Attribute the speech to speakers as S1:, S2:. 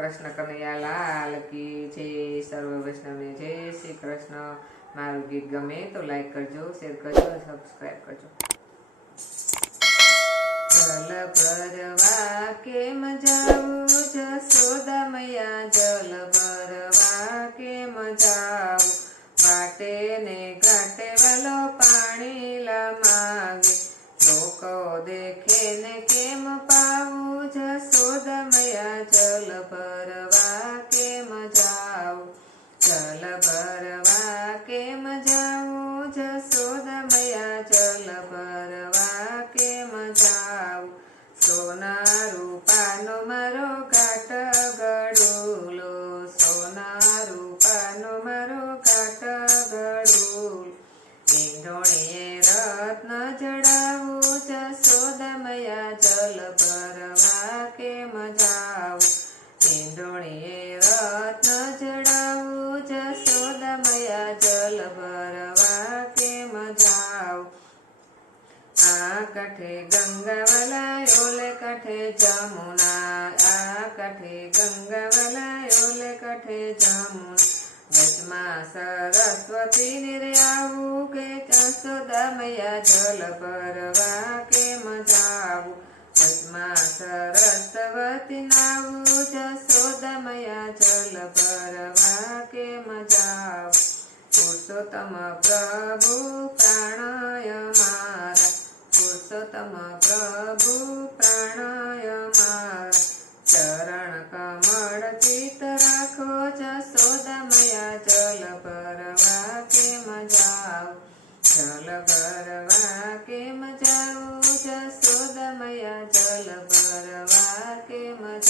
S1: કૃષ્ણ કનૈયા લાલ કી જય સર્વ વૈષ્ણવને જય શ્રી કૃષ્ણ. મારું ગીત ગમે તો લાઈક કરજો શેર કરજો સબસ્ક્રાઈબ કરજો. જલ ભરવા કેમ જાવું જસોદા મૈયા જલ ભરવા કેમ જાવું વાટે ને ઘાટે વાલો પાણી લ માગે. લોકો દેખે ને જસોદા જલ ભરવા કેમ જાઓ ચલ ભરવા કેમ જાવું જસોદા મૈયા ચલ ભરવા કેમ જાઓ સોના રૂપાનો મારો ઘાટ ગડુલો સોના રૂપાનો મારો ઘાટ ગડુલ ઈંડોળીએ રત્ન જડાવું જસોદમયા પરવા કેમ જાવું ઈંઢોણીએ રત્ન જડાવું જસોદમયા ચલ ભરવા કેમ જાવું આ કઠે ગંગાવાલા ઓલે કઠે જમુના આ કઠે ગંગાવાલા ઓલે કઠે જમુના. વચમાં સરસ્વતી નિરે આવું કે જસોદામૈયા જલ ભરવા કેમ જાવું વચમાં સરસ્વતી નાવું જસોદામૈયા જલ ભરવા કે જાવું પુરુષોત્તમ પ્રભુ પ્રાણય મારા પુરુષોત્તમ પ્રભુ પ્રાણય મારા ચરણ કમળ ચિત રાખો જસોદમયા જલ ભરવા કેમ જાવ જલ ભર ಸರ್ವಾಕೆ ಮಜ